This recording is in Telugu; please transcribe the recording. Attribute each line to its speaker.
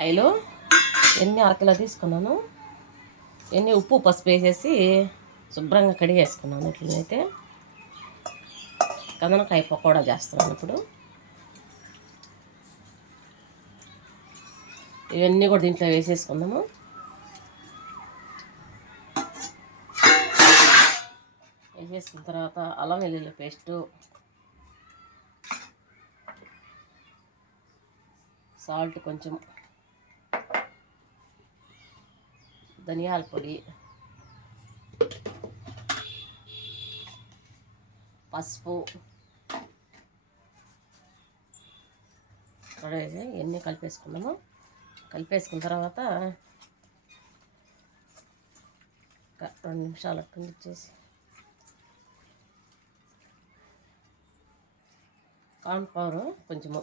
Speaker 1: కాయలు ఎన్ని అరకిలో తీసుకున్నాను? ఎన్ని ఉప్పు పసుపు వేసేసి శుభ్రంగా కడిగేసుకున్నాను ఇట్లనైతే కదనకాయ పకోడా చేస్తున్నాను ఇప్పుడు. ఇవన్నీ కూడా దీంట్లో వేసేసుకుందాము. వేసేసుకున్న తర్వాత అల్లం వెల్లుల్లి పేస్టు సాల్ట్ కొంచెం ధనియాల పొడి పసుపు ఇవన్నీ కలిపేసుకున్నాము కలిపేసుకున్న తర్వాత రెండు నిమిషాలు అట్టు ఇచ్చేసి కార్న్ పౌడర్ కొంచెము